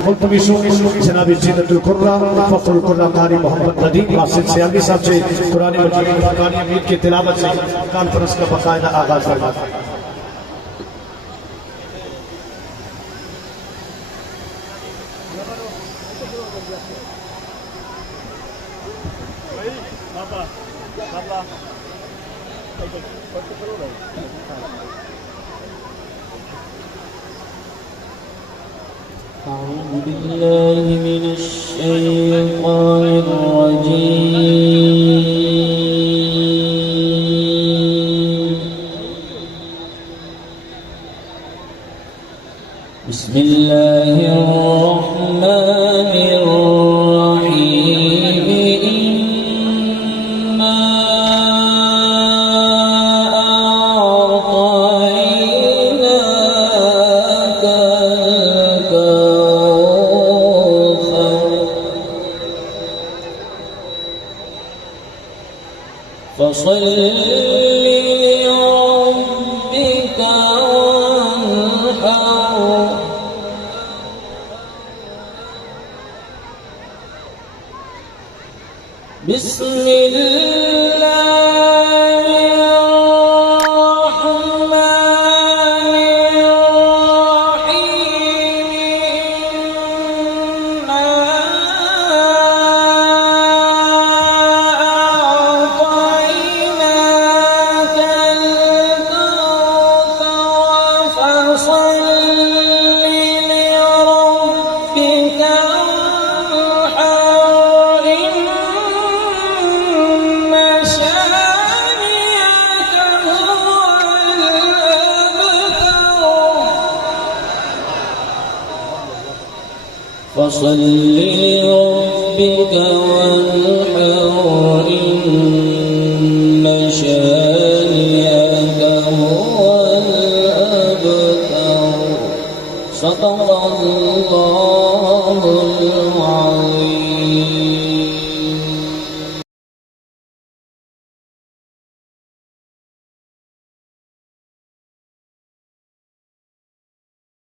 जनाब जीनतुल कुर्रा फखरुल कुर्रा कारी मोहम्मद नदीम वासिल सियागी साहब से कुरान मजीद फुरकान हमीद की तिलावत से कॉन्फ्रेंस का बाकायदा आगाज फरमाते हैं। أعوذ بالله من الشيطان الرجيم. بسم الله الرحمن الرحيم. إنا أعطيناك الكوثر فصل لربك وانحر بسم الله الرحمن الرحيم. إنا أعطيناك الكوثر فصل لربك وانحر إن شانئك هو الأبتر فصل لربك وانحر إن شانئك هو الأبتر. صدق الله العظيم.